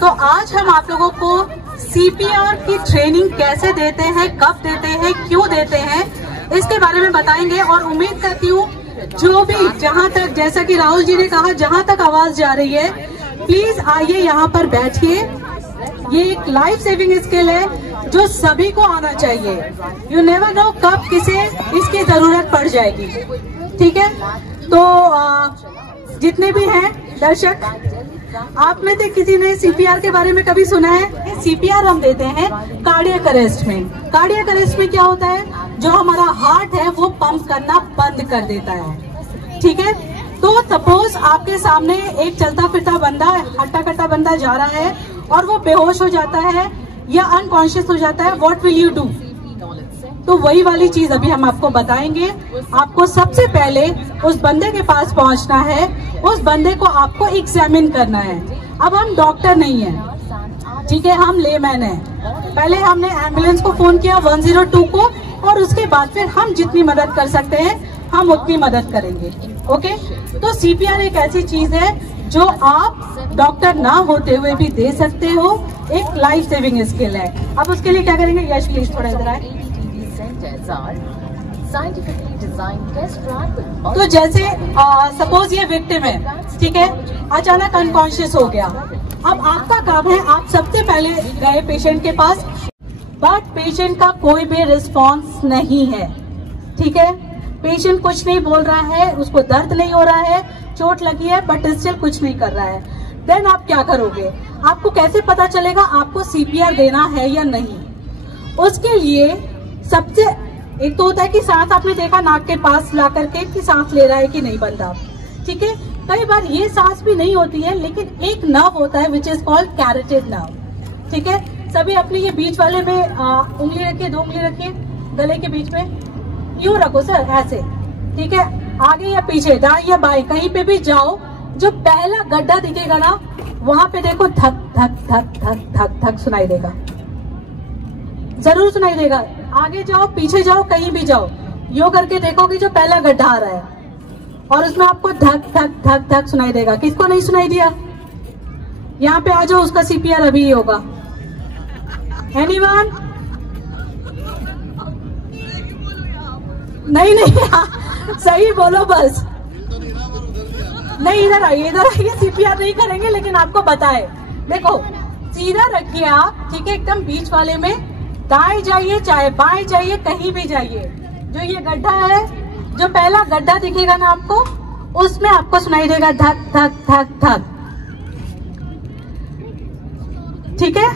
तो आज हम आप लोगों को CPR की ट्रेनिंग कैसे देते हैं, कब देते हैं, क्यों देते हैं, इसके बारे में बताएंगे। और उम्मीद करती हूँ जो भी जहाँ तक, जैसा कि राहुल जी ने कहा, जहाँ तक आवाज जा रही है, प्लीज आइए यहाँ पर बैठिए। ये एक लाइफ सेविंग स्किल है जो सभी को आना चाहिए। यू नेवर नो कब किसे इसकी जरूरत पड़ जाएगी। ठीक है, तो जितने भी हैं दर्शक, आप में से किसी ने CPR के बारे में कभी सुना है? CPR हम देते हैं कार्डियक अरेस्ट में। कार्डियक अरेस्ट में क्या होता है? जो हमारा हार्ट है वो पंप करना बंद कर देता है। ठीक है, तो सपोज आपके सामने एक चलता फिरता बंदा, हट्टा कट्टा बंदा जा रहा है और वो बेहोश हो जाता है या अनकॉन्शियस हो जाता है। What will you do? तो वही वाली चीज अभी हम आपको बताएंगे। आपको सबसे पहले उस बंदे के पास पहुंचना है, उस बंदे को आपको एग्जामिन करना है। अब हम डॉक्टर नहीं है, ठीक है, हम लेमैन हैं। पहले हमने एम्बुलेंस को फोन किया 102 को, और उसके बाद फिर हम जितनी मदद कर सकते हैं हम उतनी मदद करेंगे। ओके, तो CPR एक ऐसी चीज है जो आप डॉक्टर ना होते हुए भी दे सकते हो। एक लाइफ सेविंग स्किल है। अब उसके लिए क्या करेंगे? यश प्लीज थोड़ा इधर आए। तो जैसे सपोज ये विक्टिम है, ठीक है, अचानक अनकॉन्शियस हो गया। अब आपका काम है, आप सबसे पहले गए पेशेंट के पास, बट पेशेंट का कोई भी रिस्पॉन्स नहीं है। ठीक है, पेशेंट कुछ नहीं बोल रहा है, उसको दर्द नहीं हो रहा है, चोट लगी है बट स्टिल कुछ नहीं कर रहा है। देन आप क्या करोगे? आपको कैसे पता चलेगा आपको CPR देना है या नहीं? उसके लिए सबसे एक तो होता है कि सांस आपने देखा नाक के पास ला करके कि सांस ले रहा है कि नहीं बंदा। ठीक है, कई बार ये सांस भी नहीं होती है, लेकिन एक नर्व होता है which is called carotid nerve. ठीक है, सभी अपने ये बीच वाले में उंगली रखिए, 2 उंगली रखिए गले के बीच में, यूं रखो सर, ऐसे। ठीक है, आगे या पीछे, दाएं या बाएं, कहीं पे भी जाओ, जो पहला गड्ढा दिखेगा ना वहां पे देखो धक धक धक धक धक धक सुनाई देगा, जरूर सुनाई देगा। आगे जाओ, पीछे जाओ, कहीं भी जाओ, यो करके देखोगे जो पहला गड्ढा आ रहा है और उसमें आपको धक धक धक धक सुनाई देगा। किसको नहीं सुनाई दिया? यहाँ पे आ जाओ, उसका CPR अभी ही होगा। एनीवन? नहीं सही बोलो बस। नहीं, इधर आइए, इधर आइए, CPR नहीं करेंगे लेकिन आपको बताए। देखो, सीधा रखिए आप, ठीक है, एकदम बीच वाले में, दाएं जाइए चाहे बाएं जाइए, कहीं भी जाइए। जो ये गड्ढा है, जो पहला गड्ढा दिखेगा ना आपको, उसमें आपको सुनाई देगा धक धक धक धक। ठीक है,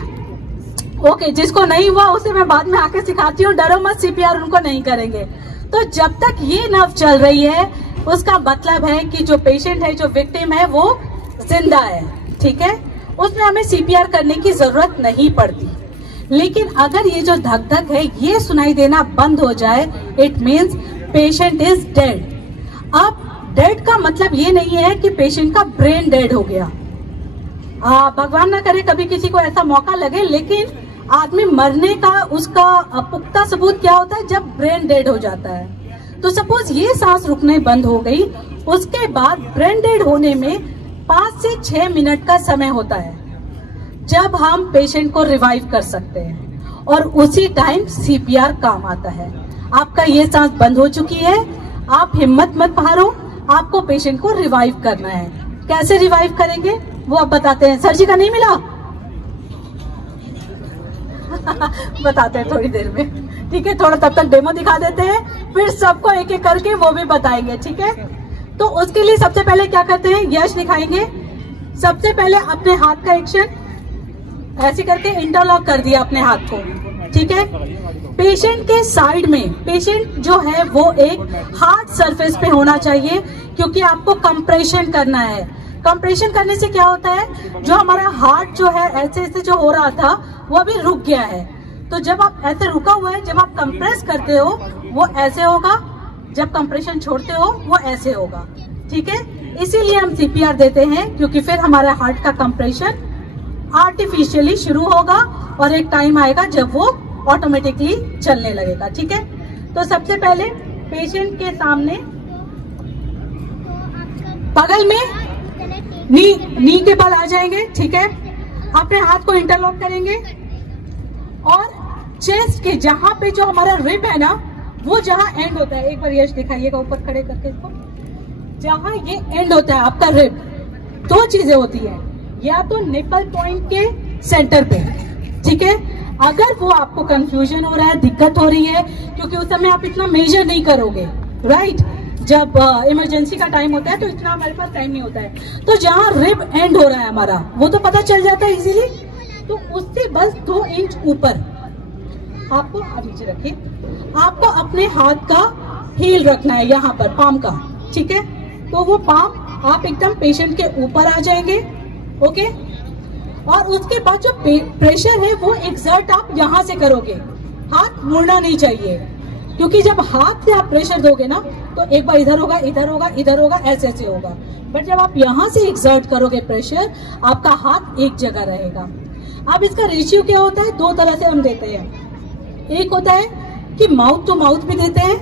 ओके, जिसको नहीं हुआ उसे मैं बाद में आके सिखाती हूँ, डरो मत, CPR उनको नहीं करेंगे। तो जब तक ये नर्व चल रही है उसका मतलब है कि जो पेशेंट है, जो विक्टिम है, वो जिंदा है। ठीक है, उसमें हमें CPR करने की जरूरत नहीं पड़ती। लेकिन अगर ये जो धक धक है ये सुनाई देना बंद हो जाए, it means patient is dead. अब डेड का मतलब ये नहीं है कि पेशेंट का ब्रेन डेड हो गया। भगवान ना करे कभी किसी को ऐसा मौका लगे, लेकिन आदमी मरने का उसका पुख्ता सबूत क्या होता है? जब ब्रेन डेड हो जाता है। तो सपोज ये सांस रुकने बंद हो गई, उसके बाद ब्रेन डेड होने में 5 से 6 मिनट का समय होता है जब हम पेशेंट को रिवाइव कर सकते हैं, और उसी टाइम CPR काम आता है। आपका ये सांस बंद हो चुकी है, आप हिम्मत मत हारो, आपको पेशेंट को रिवाइव करना है। कैसे रिवाइव करेंगे वो अब बताते हैं। सर जी का नहीं मिला? बताते हैं थोड़ी देर में। ठीक है, थोड़ा तब तक डेमो दिखा देते हैं, फिर सबको एक एक करके वो भी बताएंगे। ठीक है, तो उसके लिए सबसे पहले क्या करते हैं, यश दिखाएंगे। सबसे पहले अपने हाथ का एक्शन ऐसे करके इंटरलॉक कर दिया अपने हाथ को। ठीक है, पेशेंट के साइड में, पेशेंट जो है वो एक हार्ड सरफेस पे होना चाहिए, क्योंकि आपको कंप्रेशन करना है। कंप्रेशन करने से क्या होता है, जो हमारा हार्ट जो है ऐसे ऐसे जो हो रहा था वो अभी रुक गया है। तो जब आप ऐसे रुका हुआ है, जब आप कंप्रेस करते हो वो ऐसे होगा, जब कंप्रेशन छोड़ते हो वो ऐसे होगा। ठीक है, इसीलिए हम CPR देते हैं, क्योंकि फिर हमारा हार्ट का कंप्रेशन आर्टिफिशियली शुरू होगा और एक टाइम आएगा जब वो ऑटोमेटिकली चलने लगेगा। ठीक है, तो सबसे पहले पेशेंट के सामने बगल में नी के बल आ जाएंगे। ठीक है, अपने हाथ को इंटरलॉक करेंगे और चेस्ट के जहां पे जो हमारा रिब है ना, वो जहां एंड होता है, एक बार यश दिखाइएगा ऊपर खड़े करके इसको, जहां ये एंड होता है आपका रिब, दो चीजें होती है, या तो निपल पॉइंट के सेंटर पे, ठीक है। अगर वो आपको कंफ्यूजन हो रहा है, दिक्कत हो रही है, क्योंकि उस समय आप इतना मेजर नहीं करोगे, राइट, जब इमरजेंसी का टाइम होता है तो इतना हमारे पास टाइम नहीं होता है, तो जहां रिब एंड हो रहा है हमारा वो तो पता चल जाता है इजीली, तो उससे बस 2 इंच ऊपर आपको, नीचे रखिए, आपको अपने हाथ का हील रखना है यहाँ पर, पाम का, ठीक है। तो वो पाम आप एकदम पेशेंट के ऊपर आ जाएंगे, ओके। और उसके बाद जो प्रेशर है वो एक्सर्ट आप यहाँ से करोगे, हाथ मुड़ना नहीं चाहिए, क्योंकि जब हाथ से आप प्रेशर दोगे ना तो एक बार इधर होगा, इधर होगा, इधर होगा, ऐसे ऐसे होगा, बट जब आप यहाँ से एक्सर्ट करोगे प्रेशर, आपका हाथ एक जगह रहेगा। अब इसका रेशियो क्या होता है, 2 तरह से हम देते हैं। एक होता है कि माउथ टू माउथ भी देते हैं,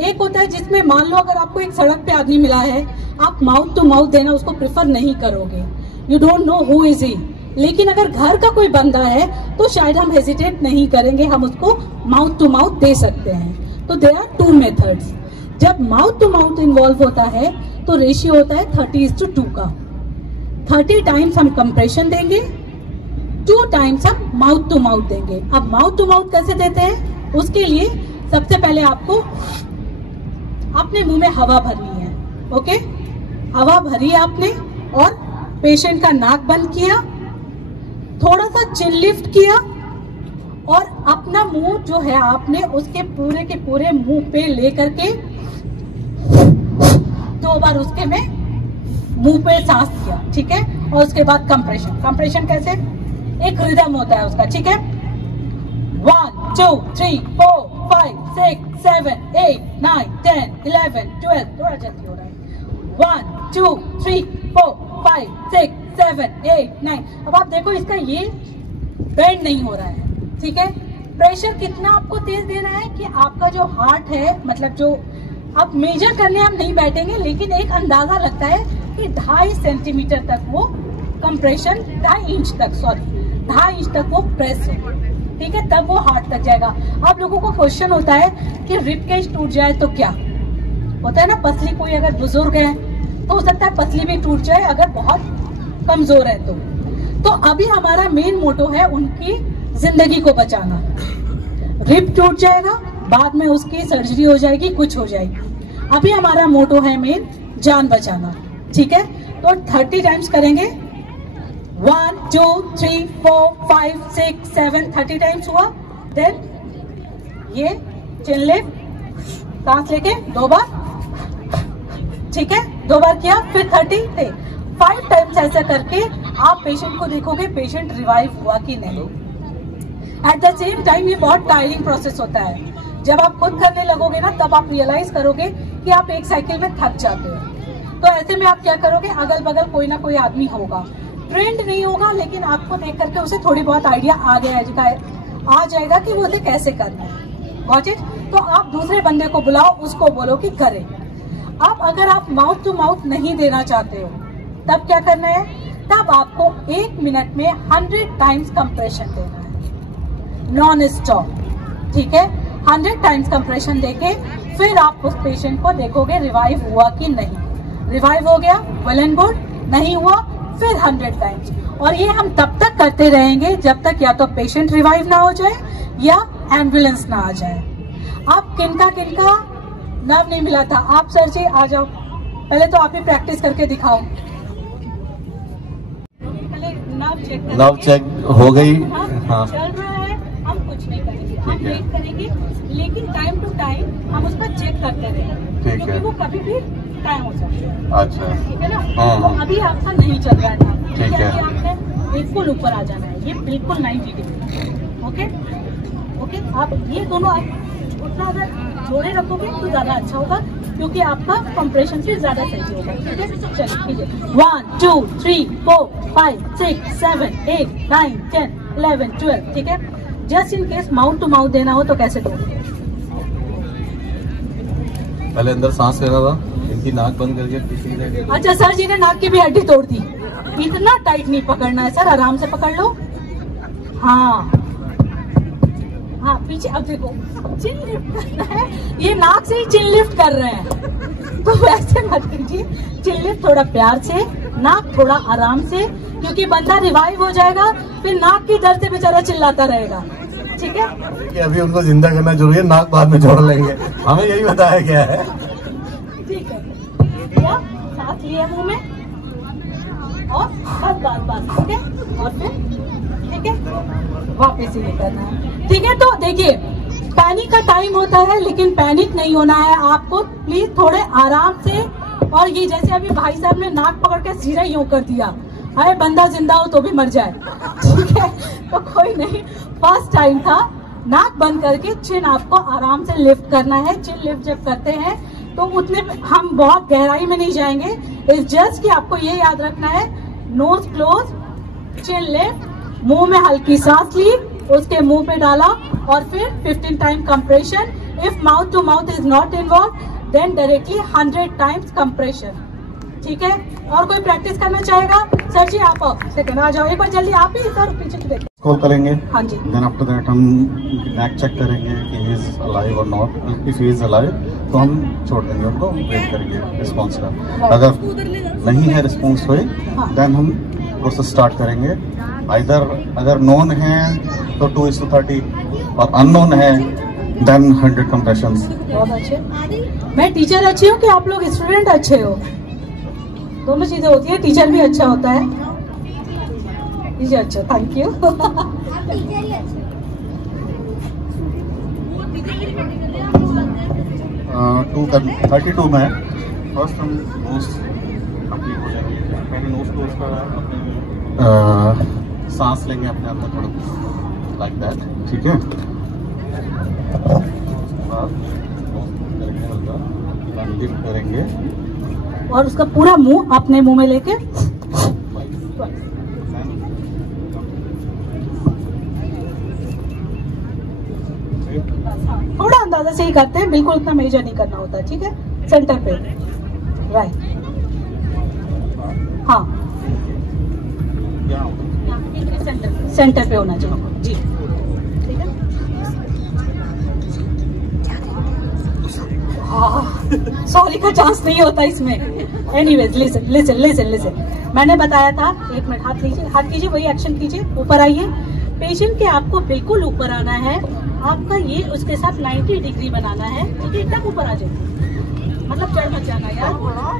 एक होता है जिसमें मान लो अगर आपको एक सड़क पे आदमी मिला है, आप माउथ टू माउथ देना उसको प्रेफर नहीं करोगे, you don't know who is he, लेकिन अगर घर का कोई बंदा है तो शायद हम हेजिटेट नहीं करेंगे, हम उसको माउथ टू माउथ दे सकते हैं। तो देयर आर 2 मेथड्स। जब माउथ टू माउथ इन्वॉल्व होता है तो रेशियो होता है 30:2 का। 30 टाइम्स हम कंप्रेशन देंगे, 2 टाइम्स हम माउथ टू माउथ देंगे। अब माउथ टू माउथ कैसे देते हैं, उसके लिए सबसे पहले आपको अपने मुंह में हवा भरनी है, ओके। हवा भरी आपने और पेशेंट का नाक बंद किया, थोड़ा सा चिन लिफ्ट किया और अपना मुंह जो है आपने उसके पूरे के पूरे मुंह पे लेकर के 2 बार उसके में मुंह पे सांस किया, ठीक है। और उसके बाद कंप्रेशन। कंप्रेशन कैसे, एक रिदम होता है उसका, ठीक है। 1 2 3 4 5 6 7 8 9 10 11 12, थोड़ा जल्दी हो रहा है, 1 2 3 4 5 6 7 8 9। अब आप देखो इसका ये बेंड नहीं हो रहा है, ठीक है। प्रेशर कितना आपको तेज देना है कि आपका जो हार्ट है, मतलब जो आप मेजर करने आप नहीं बैठेंगे, लेकिन एक अंदाजा लगता है कि 2.5 सेंटीमीटर तक वो कंप्रेशन, 2.5 इंच तक, सॉरी 2.5 इंच तक वो प्रेस हो, ठीक है, तब वो हार्ट तक जाएगा। अब लोगों को क्वेश्चन होता है कि रिब केज टूट जाए तो क्या होता है ना, पसली, कोई अगर बुजुर्ग है तो हो सकता है पसली भी टूट जाए अगर बहुत कमजोर है तो अभी हमारा मेन मोटो है उनकी जिंदगी को बचाना। रिब टूट जाएगा, बाद में उसकी सर्जरी हो जाएगी, कुछ हो जाएगी, अभी हमारा मोटो है मेन जान बचाना, ठीक है। तो 30 टाइम्स करेंगे, 1 2 3 4 5 6 7, 30 टाइम्स हुआ। देन ये चिन लिफ्ट, सांस लेके 2 बार, ठीक है, 2 बार किया, फिर 30 थे 5 टाइम्स ऐसा करके आप पेशेंट को देखोगे पेशेंट रिवाइव हुआ कि नहीं। एट द सेम टाइम ये बहुत टायरिंग प्रोसेस होता है, जब आप खुद करने लगोगे ना तब आप रियलाइज करोगे कि आप एक साइकिल में थक जाते हो। तो ऐसे में आप क्या करोगे, अगल बगल कोई ना कोई आदमी होगा, ट्रेंड नहीं होगा, लेकिन आपको देख करके उसे थोड़ी बहुत आइडिया आ जाएगा कि वो उसे कैसे करना है, गॉट इट। तो आप दूसरे बंदे को बुलाओ, उसको बोलो कि करे। अब अगर आप माउथ टू माउथ नहीं देना चाहते हो तब क्या करना है, तब आपको 1 मिनट में 100 टाइम्स कंप्रेशन देना है, नॉन स्टॉप, ठीक है। 100 टाइम्स कंप्रेशन देके फिर आप उस पेशेंट को देखोगे रिवाइव हुआ कि नहीं। रिवाइव हो गया, वेल एंड गुड, नहीं हुआ फिर 100 टाइम्स। और ये हम तब तक करते रहेंगे जब तक या तो पेशेंट रिवाइव ना हो जाए या एम्बुलेंस ना आ जाए। आप किनका नर्व नहीं मिला था, आप सर जी आ जाओ, पहले तो आप ही प्रैक्टिस करके दिखाओ। नर्व चेक हो गई, हाँ, चल रहा है, हम कुछ नहीं करेंगे, हम वेट करेंगे, लेकिन टाइम टू टाइम हम उसका चेक करते रहेंगे, क्योंकि वो कभी भी टाइम हो सकता है। अच्छा, ठीक है ना। तो अभी आपका नहीं चल रहा था, ठीक है, आपने बिल्कुल ऊपर आ जाना है, ये बिल्कुल 90 डिग्री, ओके ओके। आप ये दोनों आप उतना अगर जोड़े रखोगे तो ज्यादा अच्छा होगा, क्योंकि आपका कंप्रेशन से ज्यादा सही होगा, ठीक है। चलिए ठीक है, 1 2 3 4 5 6 7 8 9 10 11 12, ठीक है। Just in case mouth to mouth देना हो तो कैसे दोगे, पहले अंदर सांस लेना था, इनकी नाक बंद करके। अच्छा, सर जी ने नाक की भी हड्डी तोड़ दी, इतना टाइट नहीं पकड़ना है सर, आराम से पकड़ लो, हाँ हाँ, पीछे अब देखो, चिन लिफ्ट करना है, ये नाक से ही चिन लिफ्ट कर रहे हैं, तो वैसे मत कीजिए। चिन लिफ्ट थोड़ा प्यार से, नाक थोड़ा आराम से, क्योंकि बंदा रिवाइव हो जाएगा, फिर नाक की दर्द से बेचारा चिल्लाता रहेगा। ठीक है, कि अभी उनको जिंदा करना जरूरी है, नाक बाद में जोड़ लेंगे, हमें यही बताया गया है। ठीक है, क्या सांस लिया मुंह में और बस ठीक है, और फिर ठीक है वापस ही करना है। ठीक है, तो देखिए पैनिक का टाइम होता है, लेकिन पैनिक नहीं होना है आपको, प्लीज थोड़े आराम से। और ये जैसे अभी भाई साहब ने नाक पकड़ के सीधा यूं कर दिया, अरे बंदा जिंदा हो तो भी मर जाए। ठीक है, तो कोई नहीं, फर्स्ट टाइम था। नाक बंद करके चिन आपको आराम से लिफ्ट करना है। चिन लिफ्ट जब करते हैं तो उतने हम बहुत गहराई में नहीं जाएंगे, इट्स जस्ट कि आपको ये याद रखना है, नोज क्लोज, चिन लिफ्ट, मुंह में हल्की सांस ली, उसके मुंह पे डाला, और फिर 15 time compression. If mouth to mouth is not involve, then directly 100 times compression. ठीक है, और कोई प्रैक्टिस करना चाहेगा? सर जी आप सेकंड आ जाओ, एक बार जल्दी आप ही सर पीछे की देखिए। कॉल करेंगे, हाँ जी। देन आफ्टर दैट हम नेक चेक करेंगे कि ही इज अलाइव और not. If he is alive तो हम छोड़ देंगे उनको, वेट करेंगे रिस्पॉन्स का। अगर नहीं है रिस्पॉन्स हुए, देन हम प्रोसेस स्टार्ट करेंगे। अगर नोन है तो 2:30, और अननोन है देन 100 कंप्रेशंस। बहुत अच्छे, मैं टीचर अच्छी हूँ कि आप लोग स्टूडेंट अच्छे हो? दोनों चीजें होती है, टीचर भी अच्छा होता है। टीचर अच्छा, थैंक यू। 32 में फर्स्ट हम नोज कंप्लीट हो जाएंगे। पहले नोज को उसका सांस लेंगे अपने अंदर थोड़ा लाइक दैट। ठीक है, लिफ्ट करेंगे और उसका पूरा मुंह अपने मुंह में लेके थोड़ा अंदाजा से ही करते हैं, बिल्कुल उतना मेजर नहीं करना होता। ठीक है, सेंटर पे, राइट, हाँ सेंटर पे होना चाहिए जी। ठीक है, सॉरी का चांस नहीं होता इसमें। Anyways listen listen listen listen, मैंने बताया था, एक मिनट हाथ लीजिए, हाथ कीजिए, वही एक्शन कीजिए, ऊपर आइए। पेशेंट के आपको बिल्कुल ऊपर आना है, आपका ये उसके साथ 90 डिग्री बनाना है। ठीक है, एकदम ऊपर आ जाए, मतलब चढ़ मत जाना यार।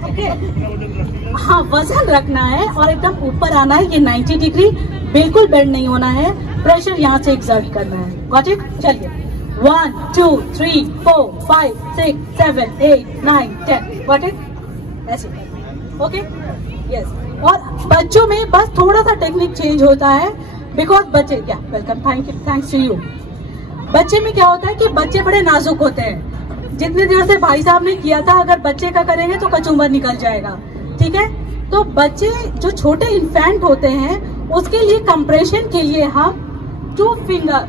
ठीक है, हाँ वजन रखना है और एकदम ऊपर आना है, ये 90 डिग्री, बिल्कुल बेंड नहीं होना है, प्रेशर यहाँ से एक्सर्ट करना है। Got it? चलिए 1 2 3 4 5 6 7 8 9 10। Got it? ऐसे, ओके, यस। और बच्चों में बस थोड़ा सा टेक्निक चेंज होता है, बिकॉज बच्चे क्या, welcome, thank you, thanks to you. बच्चे में क्या होता है कि बच्चे बड़े नाजुक होते हैं, जितने देर से भाई साहब ने किया था, अगर बच्चे का करेंगे तो कचुम्बर निकल जाएगा। ठीक है, तो बच्चे जो छोटे इन्फेंट होते हैं, उसके लिए कंप्रेशन के लिए हम 2 फिंगर,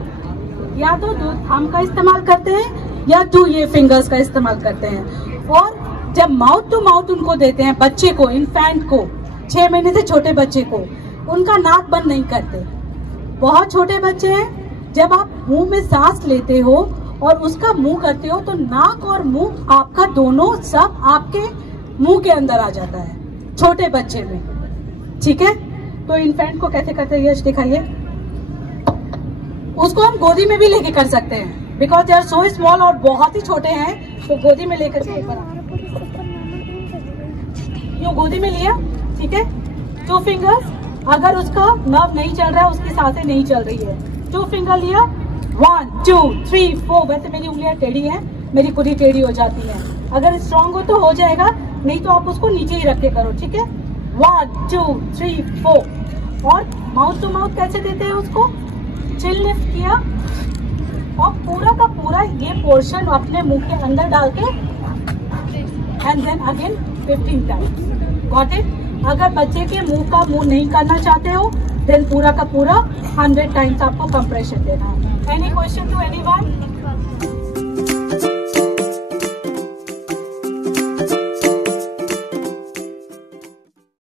या तो 2 थंब का इस्तेमाल करते हैं या 2 ये फिंगर्स का इस्तेमाल करते हैं। और जब माउथ टू माउथ उनको देते हैं, बच्चे को, इन्फेंट को, 6 महीने से छोटे बच्चे को, उनका नाक बंद नहीं करते। बहुत छोटे बच्चे हैं, जब आप मुंह में सांस लेते हो और उसका मुंह करते हो, तो नाक और मुंह आपका दोनों सब आपके मुंह के अंदर आ जाता है छोटे बच्चे में। ठीक है, तो इन्फेंट को कैसे करते हैं, यश दिखाइए। उसको हम गोदी में भी लेके कर सकते हैं, because they are so small, और बहुत ही छोटे हैं, तो गोदी में लेकर यूं गोदी में लिया। ठीक है, 2 फिंगर्स, अगर उसका नर्व नहीं चल रहा है, उसकी सांसें नहीं चल रही है, 2 फिंगर लिया, 1 2 3 4। वैसे मेरी उंगलियां टेढ़ी हैं, मेरी खुद ही टेढ़ी हो जाती है, अगर स्ट्रॉन्ग हो तो हो जाएगा, नहीं तो आप उसको नीचे ही रख के करो। ठीक है, 1 2 3 4। और माउथ टू माउथ कैसे देते हैं उसको, चिन लिफ्ट किया और पूरा का पूरा ये पोर्शन अपने मुंह के अंदर डाल के, and then again 15 times. Got it? अगर बच्चे के मुंह का मुंह नहीं करना चाहते हो, देन पूरा का पूरा 100 टाइम्स आपको कंप्रेशन देना है। Any question to anyone?